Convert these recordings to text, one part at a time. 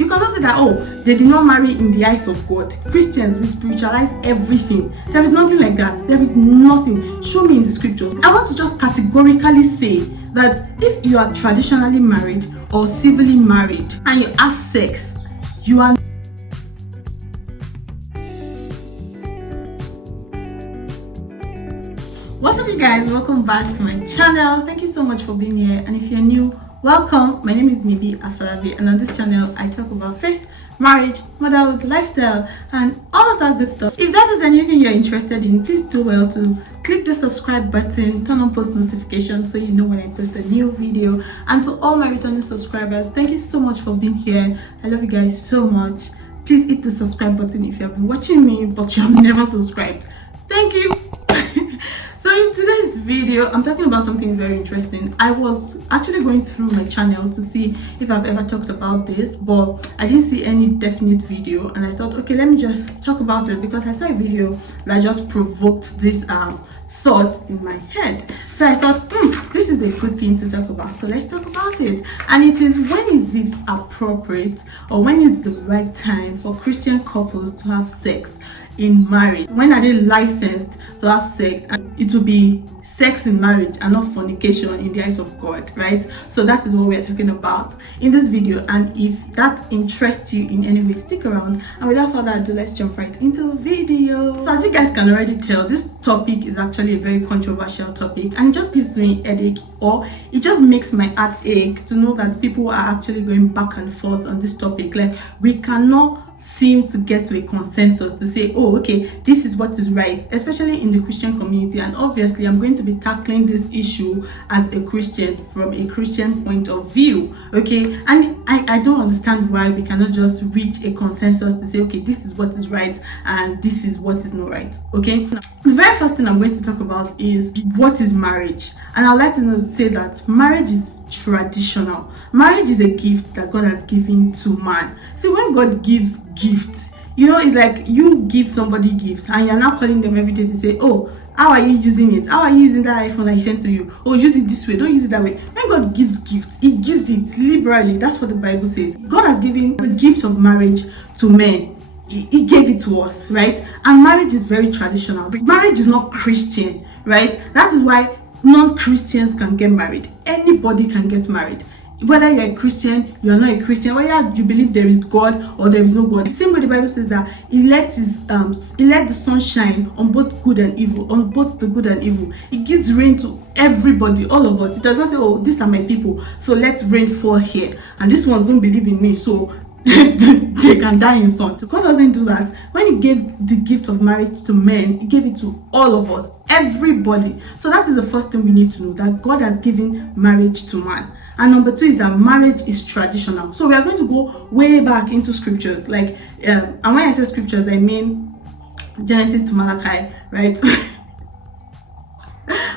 You cannot say that, oh, they did not marry in the eyes of God. Christians, we spiritualize everything. There is nothing like that. There is nothing. Show me in the scripture. I want to just categorically say that if you are traditionally married or civilly married and you have sex, you are What's up, you guys? Welcome back to my channel. Thank you so much for being here, and if you're new, welcome. My name is Mibi Afalabi, and on this channel I talk about faith, marriage, motherhood, lifestyle, and all of that good stuff. If that is anything you're interested in, please do well to click the subscribe button, turn on post notifications so you know when I post a new video. And to all my returning subscribers, thank you so much for being here. I love you guys so much. Please hit the subscribe button if you have been watching me but you have never subscribed. Thank you. So in today's video, I'm talking about something very interesting. I was actually going through my channel to see if I've ever talked about this, but I didn't see any definite video, and I thought, okay, let me just talk about it because I saw a video that just provoked this thought in my head. So I thought, this is a good thing to talk about, so let's talk about it. And it is, when is it appropriate or when is the right time for Christian couples to have sex in marriage? When are they licensed to have sex? And it will be sex in marriage and not fornication in the eyes of God, right? So that is what we are talking about in this video, and if that interests you in any way, stick around. And without further ado, let's jump right into the video. So as you guys can already tell, this topic is actually a very controversial topic, and it just gives me a headache, or it just makes my heart ache to know that people are actually going back and forth on this topic. Like, we cannot seem to get to a consensus to say, oh, okay, this is what is right, especially in the Christian community. And obviously I'm going to be tackling this issue as a Christian, from a Christian point of view, okay? And I don't understand why we cannot just reach a consensus to say, okay, this is what is right and this is what is not right, okay? Now, the very first thing I'm going to talk about is, what is marriage? And I'd like to say that marriage is traditional. Marriage is a gift that God has given to man. See, when God gives gifts, you know, it's like you give somebody gifts and you're now calling them every day to say, oh, how are you using it? How are you using that iPhone I sent to you? Oh, use it this way, don't use it that way. When God gives gifts, he gives it liberally. That's what the Bible says. God has given the gift of marriage to men. He gave it to us, right? And marriage is very traditional. Marriage is not Christian, right? That is why non-Christians can get married. Anybody can get married, whether you're a Christian, you're not a Christian, whether you believe there is God or there is no God. The same way the Bible says that he let the sun shine on both good and evil, on both the good and evil. He gives rain to everybody, all of us. It does not say, oh, these are my people, so let rain fall here, and these ones don't believe in me, so they can die in sun. God doesn't do that. When he gave the gift of marriage to men, he gave it to all of us, everybody. So that is the first thing we need to know, that God has given marriage to man. And number two is that marriage is traditional. So we are going to go way back into scriptures, like and when I say scriptures, I mean Genesis to Malachi, right?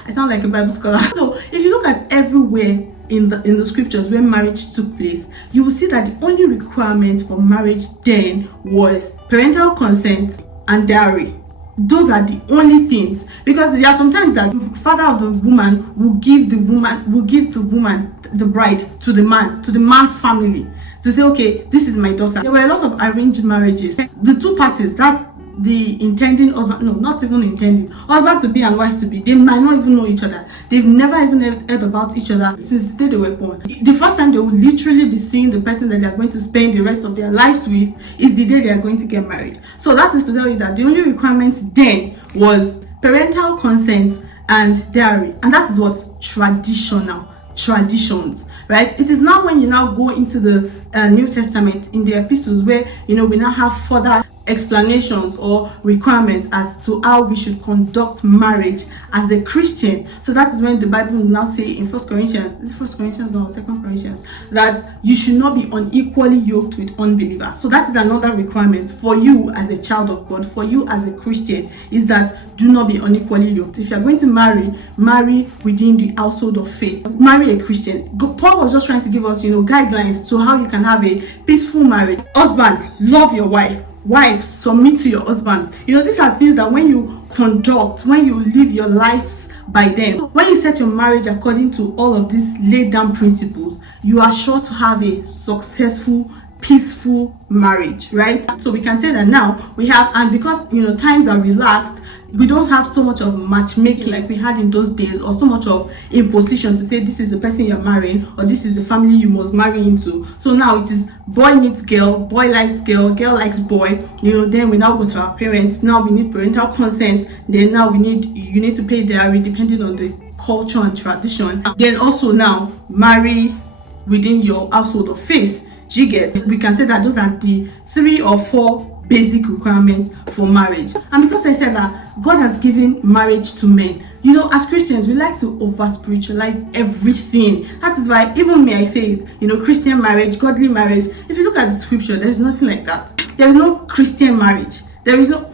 I sound like a Bible scholar. So if you look at everywhere in the scriptures where marriage took place, you will see that the only requirement for marriage then was parental consent and dowry. Those are the only things, because there are sometimes that the father of the woman will give the woman the bride to the man's family, to say, okay, this is my daughter. There were a lot of arranged marriages. The two parties, that's the intending husband, no, not even intending husband to be and wife to be, they might not even know each other. They've never even heard about each other since the day they were born. The first time they will literally be seeing the person that they are going to spend the rest of their lives with is the day they are going to get married. So that is to tell you that the only requirement then was parental consent and dowry, and that is what traditions, right? It is now when you now go into the New Testament, in the epistles, where, you know, we now have further explanations or requirements as to how we should conduct marriage as a Christian. So that is when the Bible will now say in 1 Corinthians or 2 Corinthians, that you should not be unequally yoked with unbelievers. So that is another requirement for you as a child of God, for you as a Christian, is that do not be unequally yoked. If you are going to marry within the household of faith. Marry a Christian. Paul was just trying to give us, you know, guidelines to how you can have a peaceful marriage. Husband, love your wife. Wives, submit to your husbands. You know, these are things that when you conduct, when you live your lives by them, when you set your marriage according to all of these laid down principles, you are sure to have a successful, peaceful marriage, right? So we can say that now we have, and because times are relaxed, we don't have so much of matchmaking like we had in those days, or so much of imposition to say this is the person you're marrying, or this is the family you must marry into. So now it is boy meets girl, boy likes girl, girl likes boy. Then we now go to our parents. Now we need parental consent. Then now you need to pay dowry depending on the culture and tradition. Then also now marry within your household of faith. You get? We can say that those are the 3 or 4 basic requirements for marriage. And because I said that God has given marriage to men, as Christians, we like to over spiritualize everything. That is why even me, I say it, Christian marriage, godly marriage. If you look at the scripture, there is nothing like that. There is no Christian marriage. There is no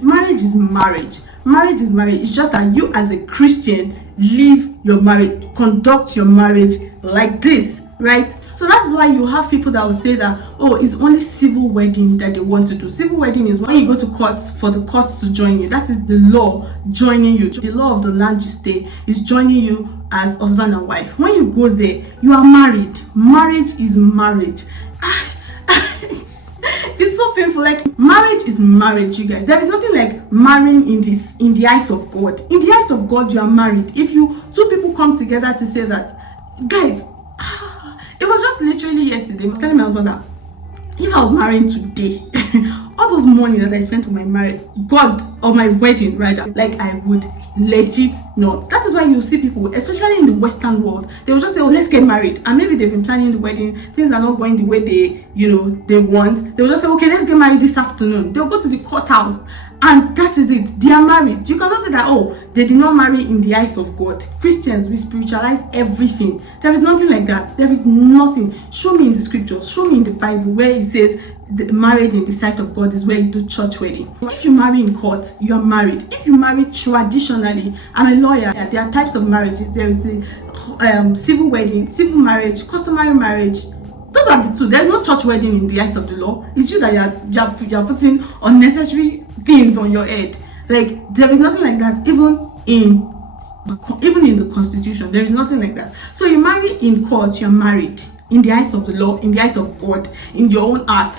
marriage is marriage. Marriage is marriage. It's just that you as a Christian live your marriage, conduct your marriage like this, right? So that's why you have people that will say that, oh, it's only civil wedding that they want to do. Civil wedding is when you go to court for the courts to join you. That is the law joining you. The law of the land you stay is joining you as husband and wife. When you go there, you are married. Marriage is marriage. It's so painful. Like, marriage is marriage, you guys. There is nothing like marrying in the eyes of God. In the eyes of God, you are married. If two people come together to say that, guys, it was just literally yesterday. I was telling my husband that if I was marrying today, all those money that I spent on my marriage, or my wedding rather, like, I would legit not. That is why you see people, especially in the Western world, they will just say, oh, let's get married, and maybe they've been planning the wedding, things are not going the way they want. They will just say, okay, let's get married this afternoon. They'll go to the courthouse, and that is it. They are married. You cannot say that, oh, they did not marry in the eyes of God. Christians, we spiritualize everything. There is nothing like that. There is nothing. Show me in the scriptures, show me in the Bible where it says the marriage in the sight of God is where you do church wedding. If you marry in court, you are married. If you marry traditionally, I'm a lawyer. There are types of marriages. There is the civil wedding, civil marriage, customary marriage. Those are the two. There's no church wedding in the eyes of the law. It's you that you're putting unnecessary things on your head. Like, there is nothing like that. Even in the Constitution, there is nothing like that. So you marry in court, you're married. In the eyes of the law, in the eyes of God, in your own heart,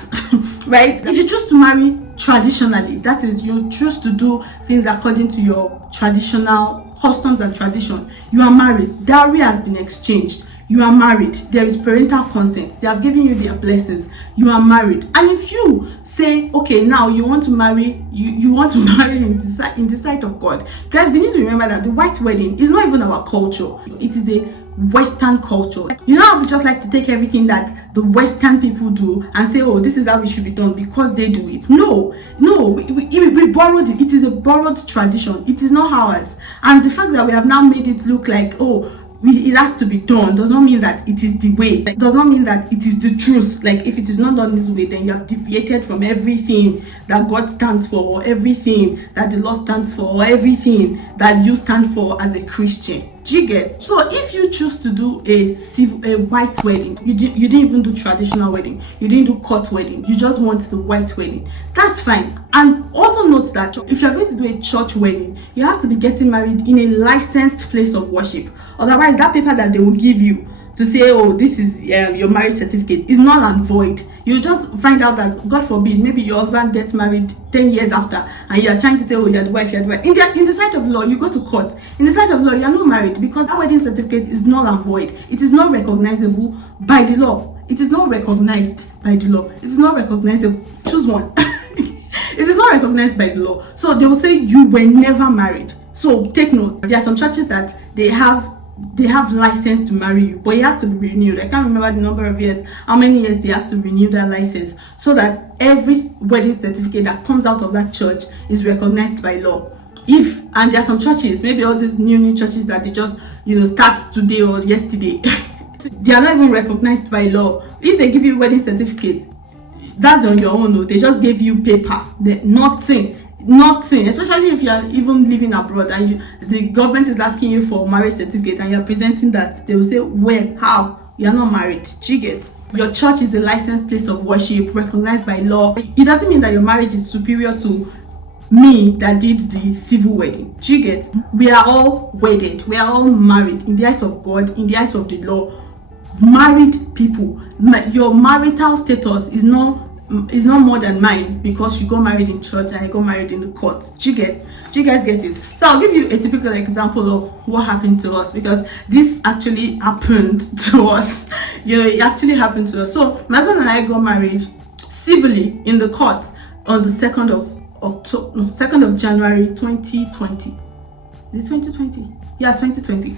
right? If you choose to marry traditionally, that is, you choose to do things according to your traditional customs and tradition, you are married. Dowry has been exchanged. You are married. There is parental consent. They have given you their blessings. You are married. And if you say, okay, now you want to marry, you want to marry in the sight of God, guys, we need to remember that the white wedding is not even our culture. It is a Western culture. How we just like to take everything that the Western people do and say, oh, this is how it should be done because they do it. No, we borrowed it. It is a borrowed tradition. It is not ours. And the fact that we have now made it look like, oh, it has to be done, does not mean that it is the way. It does not mean that it is the truth. Like, if it is not done this way, then you have deviated from everything that God stands for, or everything that the law stands for, or everything that you stand for as a Christian. Do you get? So if you choose to do a white wedding, you didn't even do traditional wedding, you didn't do court wedding, you just want the white wedding, that's fine. And also note that if you're going to do a church wedding, you have to be getting married in a licensed place of worship. Otherwise, that paper that they will give you to say, oh, this is your marriage certificate, is null and void. You just find out that, God forbid, maybe your husband gets married 10 years after, and you're trying to say, oh, you're the wife. In the sight of law, you go to court. In the sight of law, you're not married, because that wedding certificate is null and void. It is not recognizable by the law. It is not recognized by the law. It is not recognizable. Choose one. It is not recognized by the law. So they will say you were never married. So take note. There are some churches that they have license to marry you, but it has to be renewed. I can't remember the number of years, how many years they have to renew their license, so that every wedding certificate that comes out of that church is recognized by law. And there are some churches, maybe all these new churches that they just start today or yesterday, they are not even recognized by law. If they give you a wedding certificate, that's on your own. They just gave you paper. Nothing, especially if you are even living abroad and the government is asking you for a marriage certificate and you're presenting that, they will say, well, how? You're not married. Do you get? Your church is a licensed place of worship, recognized by law. It doesn't mean that your marriage is superior to me that did the civil wedding. Do you get? We are all wedded. We are all married in the eyes of God, in the eyes of the law. married people. Your marital status is not more than mine because you got married in church and I got married in the courts. Do you guys get it? So I'll give you a typical example of what happened to us, because this actually happened to us. It actually happened to us. So my husband and I got married civilly in the court on the 2nd of January 2020. Is it 2020? Yeah, 2020.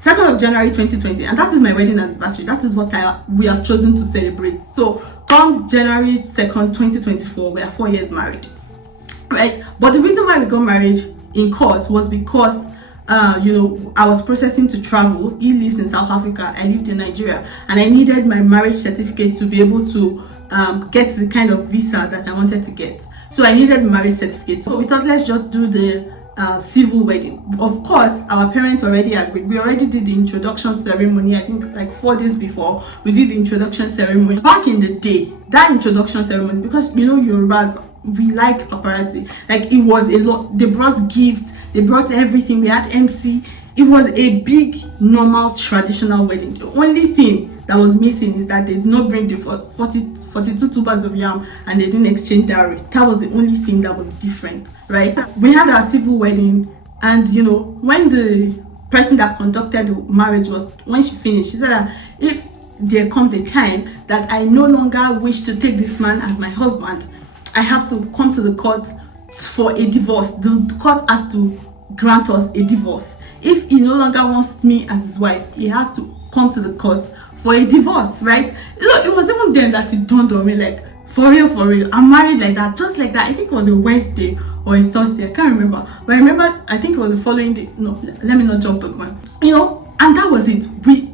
2nd of January 2020, and that is my wedding anniversary. That is what we have chosen to celebrate. So come January 2nd, 2024, we are 4 years married, right? But the reason why we got married in court was because I was processing to travel. He lives in South Africa, I lived in Nigeria, and I needed my marriage certificate to be able to get the kind of visa that I wanted to get. So I needed marriage certificate. So we thought, let's just do the civil wedding. Of course, our parents already agreed. We already did the introduction ceremony. I think like 4 days before we did the introduction ceremony. Back in the day, that introduction ceremony, because Yorubas, we like paparazzi. Like, it was a lot. They brought gifts, they brought everything. We had MC. It was a big, normal, traditional wedding. The only thing that was missing is that they did not bring the 42 tubers of yam and they didn't exchange dowry. That was the only thing that was different, right? We had our civil wedding, and when the person that conducted the marriage when she finished, she said that if there comes a time that I no longer wish to take this man as my husband, I have to come to the court for a divorce. The court has to grant us a divorce. If he no longer wants me as his wife, he has to come to the court for a divorce, right? It was even then that it dawned on me, like, for real, I'm married like that, just like that. I think it was a Wednesday or a Thursday, I can't remember. But I remember, I think it was the following day. No, let me not jump the gun. And that was it.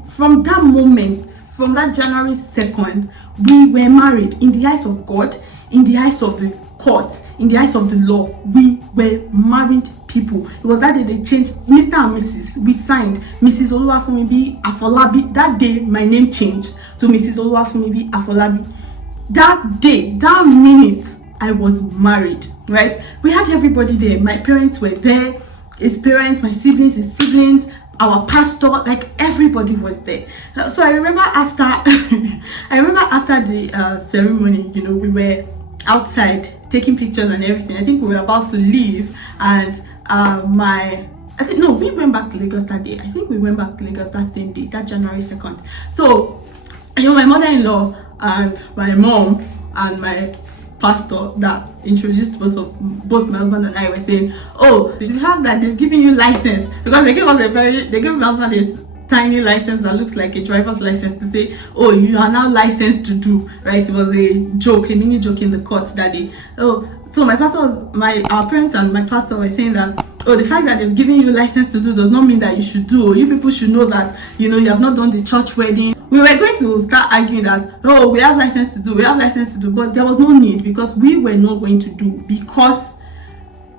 From that moment, from that January 2nd, we were married in the eyes of God, in the eyes of the court, in the eyes of the law. We were married people. It was that day they changed Mr. and Mrs. We signed Mrs. Oluwafunmibi Afolabi. That day my name changed to Mrs. Oluwafunmibi Afolabi. That day, that minute, I was married, right? We had everybody there. My parents were there, his parents, my siblings, his siblings, our pastor, like everybody was there. So I remember after the ceremony, we were outside taking pictures and everything. I think we were about to leave, and we went back to Lagos that day. I think we went back to Lagos that same day, that January 2nd. So, my mother-in-law and my mom and my pastor that introduced both my husband and I were saying, oh, did you have that? They've given you license, because they gave my husband this tiny license that looks like a driver's license to say, oh, you are now licensed to do, right? It was a mini joke in the court that day. Oh, so our parents and my pastor were saying that, oh, the fact that they've given you license to do does not mean that you should do. You people should know that, you have not done the church wedding. We were going to start arguing that, oh, we have license to do, but there was no need, because we were not going to do, because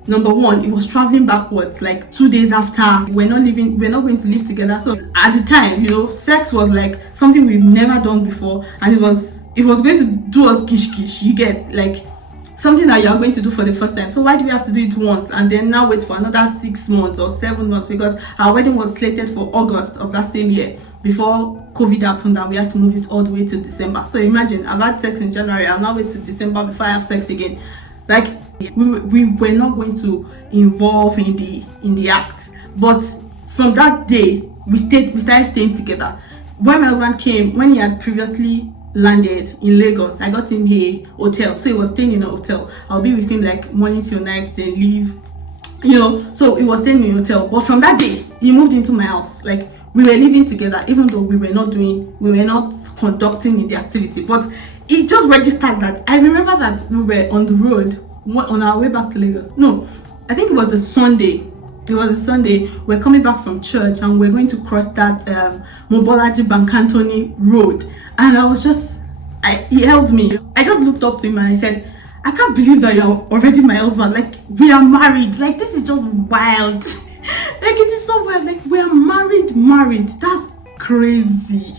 number one, it was traveling backwards, like 2 days after. We're not going to live together. So at the time, sex was like something we've never done before, and it was going to do us gish. You get, like, something that you are going to do for the first time. So why do we have to do it once and then now wait for another 6 months or 7 months? Because our wedding was slated for August of that same year before COVID happened, and we had to move it all the way to December. So imagine, I've had sex in January, I'll now wait till December before I have sex again. Like, we were not going to involve in the act. But from that day, we started staying together. When my husband came, when he had previously landed in Lagos, I got him a hotel, so he was staying in a hotel. I'll be with him like morning till night, then leave, so he was staying in a hotel. But from that day, he moved into my house. Like, we were living together, even though we were not conducting in the activity. But it just registered that. I remember that we were on the road on our way back to Lagos. No, I think it was the Sunday. We're coming back from church, and we're going to cross that Mobolaji Bankantoni road. And I was he held me. I just looked up to him and I said, I can't believe that you're already my husband. Like, we are married. Like, this is just wild. Like, it is so wild. Like, we are married. That's crazy.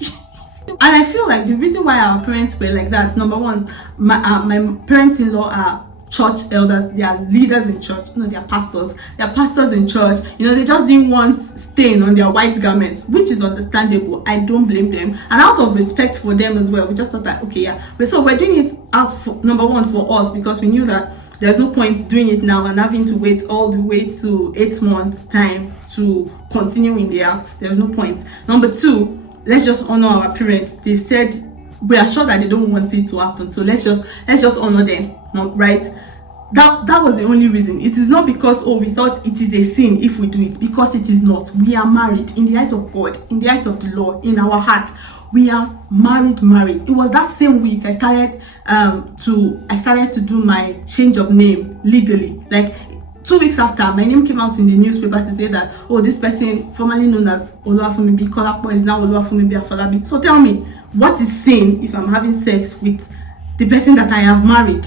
And I feel like the reason why our parents were like that, number one, my parents-in-law are church elders, they are leaders in church, they are pastors. They are pastors in church. They just didn't want stain on their white garments, which is understandable. I don't blame them. And out of respect for them as well, we just thought that, okay, yeah. So we're doing it out for, number one, for us, because we knew that there's no point doing it now and having to wait all the way to 8 months time to continue in the act. There's no point. Number two, let's just honor our parents. They've said, we are sure that they don't want it to happen, so let's just honor them, right? That was the only reason. It is not because, oh, we thought it is a sin if we do it, because it is not. We are married in the eyes of God, in the eyes of the Lord, in our heart. We are married. It was that same week I started to do my change of name legally. Like 2 weeks after, my name came out in the newspaper to say that, oh, this person formerly known as Oluwafunmi Kolapo is now Oluwafunmi Afolabi. So tell me, what is sin if I'm having sex with the person that I have married?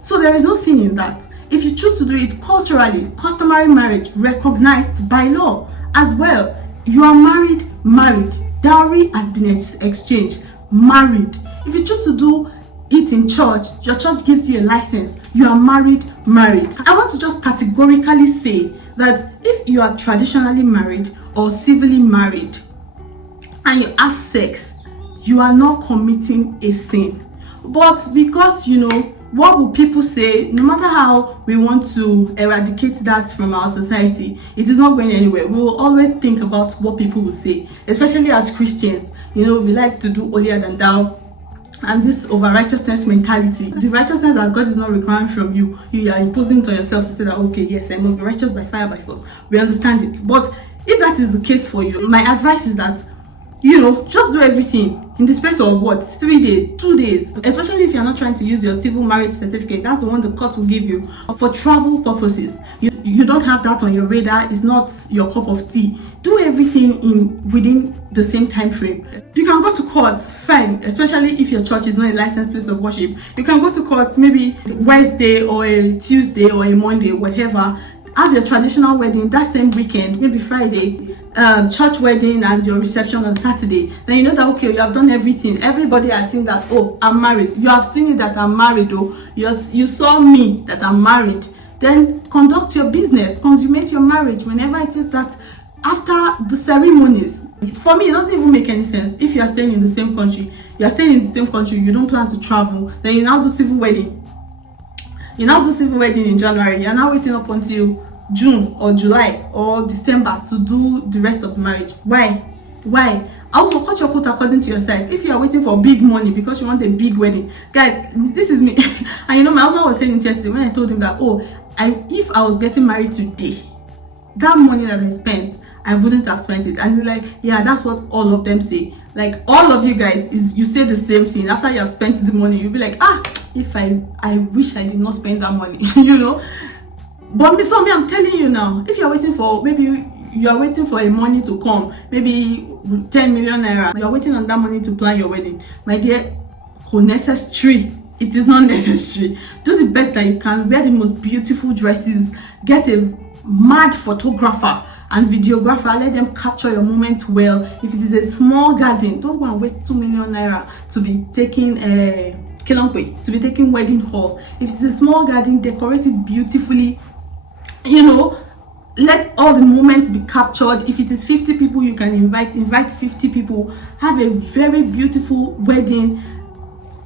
So there is no sin in that. If you choose to do it culturally, customary marriage recognized by law as well. You are married. Dowry has been exchanged, married. If you choose to do it in church, your church gives you a license, you are married. I want to just categorically say that if you are traditionally married or civilly married and you have sex, you are not committing a sin. But because what will people say, no matter how we want to eradicate that from our society, it is not going anywhere. We will always think about what people will say, especially as Christians. We like to do holier than thou, and this over righteousness mentality. The righteousness that God is not requiring from you, you are imposing it on yourself to say that, okay, yes, I must be righteous by fire, by force. We understand it. But if that is the case for you, my advice is that, just do everything in the space of 3 days, 2 days, especially if you're not trying to use your civil marriage certificate. That's the one the court will give you for travel purposes. You don't have that on your radar. It's not your cup of tea. Do everything within the same time frame. You can go to court, fine, especially if your church is not a licensed place of worship. You can go to court maybe Wednesday or a Tuesday or a Monday, whatever. Have your traditional wedding that same weekend, maybe Friday, church wedding and your reception on Saturday. Then you know that, okay, you have done everything. Everybody has seen that, oh, I'm married. You have seen it that I'm married, oh, you saw me that I'm married. Then conduct your business, consummate your marriage whenever it is that after the ceremonies. For me, it doesn't even make any sense. If you are staying in the same country, you don't plan to travel, then you now do civil wedding. You now do civil wedding in January. You're now waiting up until June or July or December to do the rest of the marriage. Why? Also, cut your coat according to your size. If you are waiting for big money because you want a big wedding, guys, this is me. And my husband was saying it yesterday when I told him that, if I was getting married today, that money that I spent, I wouldn't have spent it. And he's like, yeah, that's what all of them say. Like, all of you guys, you say the same thing. After you have spent the money, you'll be like, if I wish I did not spend that money, But me, I'm telling you now, if you're waiting for, maybe you are waiting for a money to come, maybe 10 million naira, you're waiting on that money to plan your wedding. My dear, necessary. It is not necessary. Do the best that you can. Wear the most beautiful dresses. Get a mad photographer and videographer. Let them capture your moment well. If it is a small garden, don't go and waste 2 million naira to be taking to be taking wedding hall. If it's a small garden, decorate it beautifully. Let all the moments be captured. If it is 50 people, you can invite 50 people. Have a very beautiful wedding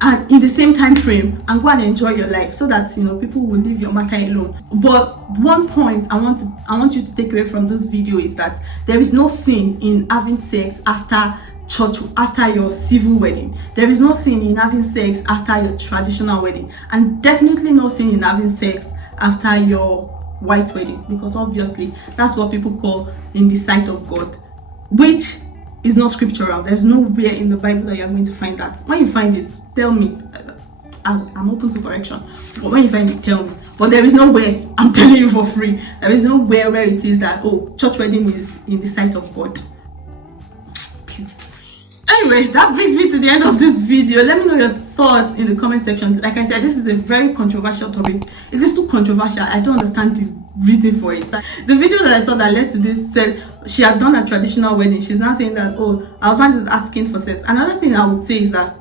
and in the same time frame, and go and enjoy your life, so that people will leave your matter alone. But one point I want you to take away from this video is that there is no sin in having sex after church, after your civil wedding. There is no sin in having sex after your traditional wedding, and definitely no sin in having sex after your white wedding, because obviously that's what people call in the sight of God, which is not scriptural. There's nowhere in the Bible that you're going to find that. When you find it, tell me. I'm open to correction, but when you find it, tell me. But there is nowhere, I'm telling you for free, there is nowhere where it is that, church wedding is in the sight of God. Please. Anyway, that brings me to the end of this video. Let me know your thoughts in the comment section. Like I said, this is a very controversial topic. It is too controversial. I don't understand the reason for it. The video that I saw that led to this said she had done a traditional wedding. She's now saying that, oh, her husband is asking for sex. Another thing I would say is that,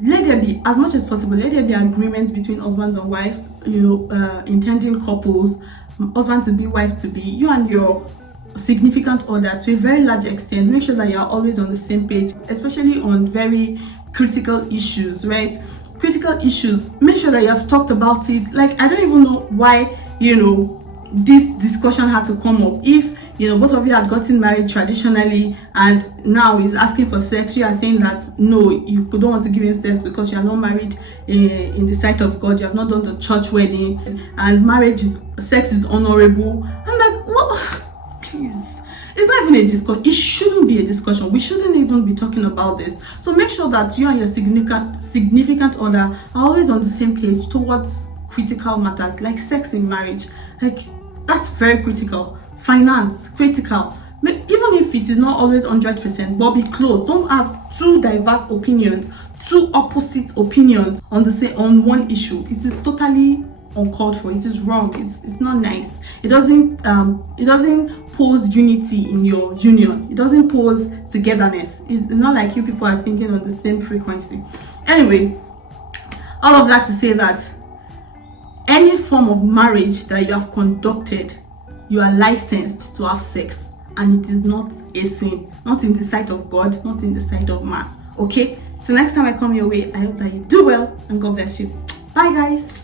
let there be, as much as possible, let there be agreements between husbands and wives, intending couples, husband to be, wife to be, you and your significant other to a very large extent. Make sure that you are always on the same page, especially on very critical issues, right? Critical issues, make sure that you have talked about it. Like, I don't even know why, this discussion had to come up. If both of you had gotten married traditionally and now he's asking for sex, you are saying that no, you don't want to give him sex because you are not married in the sight of God, you have not done the church wedding, and sex is honorable. I'm like, what? Please, it's not even a discussion. It shouldn't be a discussion. We shouldn't even be talking about this. So make sure that you and your significant other are always on the same page towards critical matters like sex in marriage. Like, that's very critical. Finance, critical. Even if it is not always 100%, but be close. Don't have two diverse opinions, two opposite opinions on one issue. It is totally uncalled for. It is wrong. It's not nice. It doesn't pose unity in your union. It doesn't pose togetherness. It's not like you people are thinking on the same frequency. Anyway, all of that to say that any form of marriage that you have conducted, you are licensed to have sex, and it is not a sin, not in the sight of God, not in the sight of man. Okay, so next time I come your way, I hope that you do well, and God bless you. Bye guys.